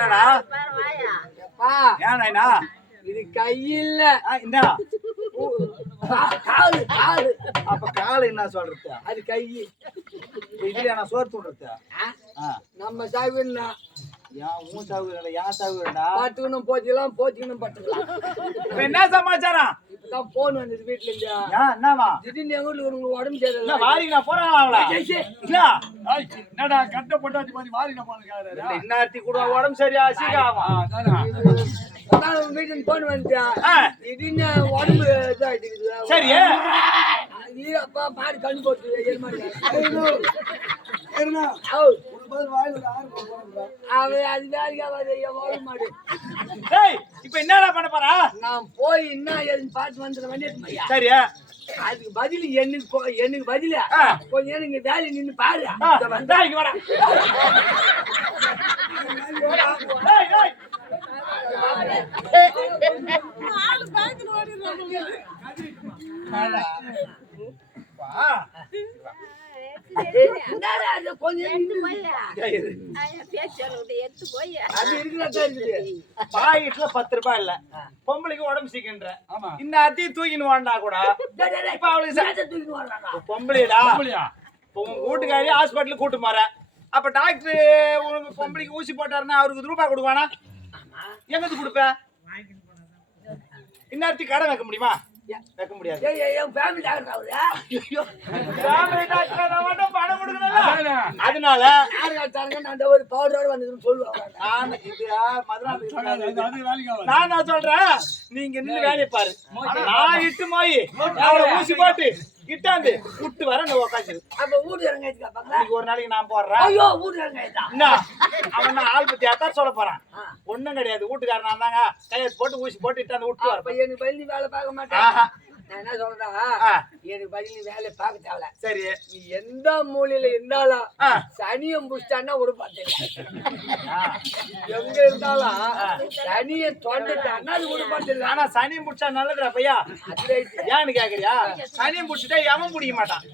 என்னடா ஏன் இது கையில்ல என்ன காலு காலு அப்ப காலு என்ன சொல்றது அது கை இதுல நான் சோறு தூண்டுறது நம்ம சாகுனா ஏன் உன் சாகுறா ஏன் சாகுறா பாத்துக்கணும் போச்சுக்கலாம் பட்டுக்கலாம் இப்ப என்ன சமாச்சாரம் இப்பதான் போன் வந்தது வீட்டுல இருந்து ஏன் என்னவா திடீர்னு எங்க வீட்டுல உங்களுக்கு உடம்பு சரியில்லை வாரிக்கு நான் போறாங்களா என்னடா கட்ட போட்டாச்சு மாதிரி வாரிக்கு நான் போனதுக்காக இன்னத்தி கூட உடம்பு சரியா சீக்கிரம் வீட்டுக்கு போன் வந்துட்டா திடீர்னு உடம்பு இதாயிட்டு சரி அப்பா பாரு கண்ணு போட்டு அது வேலைக்கு மாடு இப்ப என்னடா பண்ண போறா நான் போய் என்ன ஏதுன்னு பார்த்து வந்துடுற வேண்டிய சரி அதுக்கு பதில் எனக்கு பதில கொஞ்சம் நேரம் இங்க வேலை நின்று பாரு பாக்கெட்ல 10 ரூபாய் இல்ல பொம்பளைக்கு உடம்பு சீக்கின்ற இந்த அத்தையும் தூக்கின்னு வாண்டா கூட இப்ப அவளுக்கு பொம்பளைடா உங்க வீட்டுக்காரி ஹாஸ்பிட்டலுக்கு கூட்டு போற அப்ப டாக்டர் உனக்கு பொம்பளைக்கு ஊசி போட்டாருன்னா அவருக்கு ரூபாய் கொடுப்பானா எங்க கொடுப்ப இன்னொருத்தி கடை வைக்க முடியுமா வைக்க முடியாது அதனால ஒரு பவுடரோட வந்து சொல்லுவாங்க நான் சொல்றேன் நீங்க நின்று வேலையை பாரு நான் இட்டு போய் ஊசி போட்டு கிட்டாந்து விட்டு வர உட்காந்து அப்ப வீட்டு ஒரு நாளைக்கு நான் போடுறேன் அவன் ஆள் பத்தி அத்தான் சொல்ல போறான் ஒண்ணும் கிடையாது வீட்டுக்காரன் நான் தாங்க கையெழுத்து போட்டு ஊசி போட்டு இட்டாந்து விட்டு வர எனக்கு பதில் வேலை பார்க்க மாட்டேன் நான் என்ன சொல்றேன் எனக்கு பதில் வேலை பார்க்க தேவை சரி நீ எந்த மூலையில இருந்தாலும் சனியம் புடிச்சான்னா ஒரு பார்த்தேன் எங்க இருந்தாலும் சனிய தொண்டுட்டான்னா அது ஒரு பார்த்தேன் ஆனா சனியம் புடிச்சா நல்லதுடா பையா ஏன்னு கேக்குறியா சனியம் புடிச்சுட்டா எவன் பிடிக்க மாட்டான்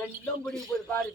ரெண்டும் பிடிக்க போய் பாரு